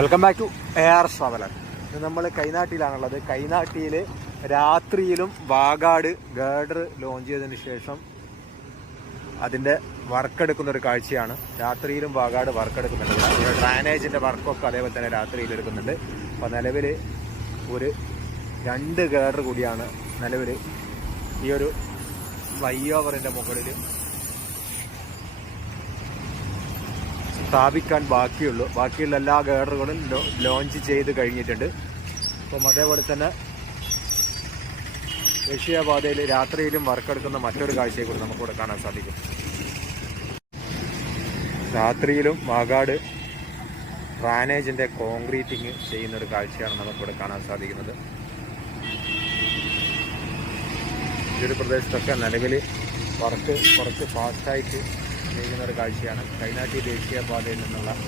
Welcome back to AR traveller. ഇത് നമ്മൾ കൈനാട്ടിയിലാണുള്ളത്. കൈനാട്ടിയിൽ രാത്രിയിലും വാഗാട് ഗേഡർ ലോഞ്ച് ചെയ്തതിന് ശേഷം അതിൻ്റെ വർക്കെടുക്കുന്ന ഒരു കാഴ്ചയാണ്. രാത്രിയിലും വാഗാട് വർക്കെടുക്കുന്നുണ്ട്. ഡ്രാനേജിൻ്റെ വർക്കൊക്കെ അതേപോലെ തന്നെ രാത്രിയിൽ എടുക്കുന്നുണ്ട്. അപ്പോൾ നിലവിൽ ഒരു 2 ഗേഡർ കൂടിയാണ് നിലവിൽ ഈ ഒരു ഫ്ലൈ ഓവറിൻ്റെ മുകളിൽ സ്ഥാപിക്കാൻ ബാക്കിയുള്ളൂ. ബാക്കിയുള്ള എല്ലാ ഗേഡറുകളും ലോഞ്ച് ചെയ്ത് കഴിഞ്ഞിട്ടുണ്ട്. അപ്പം അതേപോലെ തന്നെ ദേശീയപാതയിൽ രാത്രിയിലും വർക്കെടുക്കുന്ന മറ്റൊരു കാഴ്ചയെ കൂടി നമുക്കിവിടെ കാണാൻ സാധിക്കും. രാത്രിയിലും വാഗാട് ഡ്രാനേജിൻ്റെ കോൺക്രീറ്റിങ് ചെയ്യുന്നൊരു കാഴ്ചയാണ് നമുക്കിവിടെ കാണാൻ സാധിക്കുന്നത്. ഈ ഒരു പ്രദേശത്തൊക്കെ നിലവിൽ വർക്ക് കുറച്ച് ഫാസ്റ്റായിട്ട് ചെയ്യുന്ന ഒരു കാഴ്ചയാണ്. കൈനാട്ടി ദേശീയപാതയിൽ നിന്നുള്ള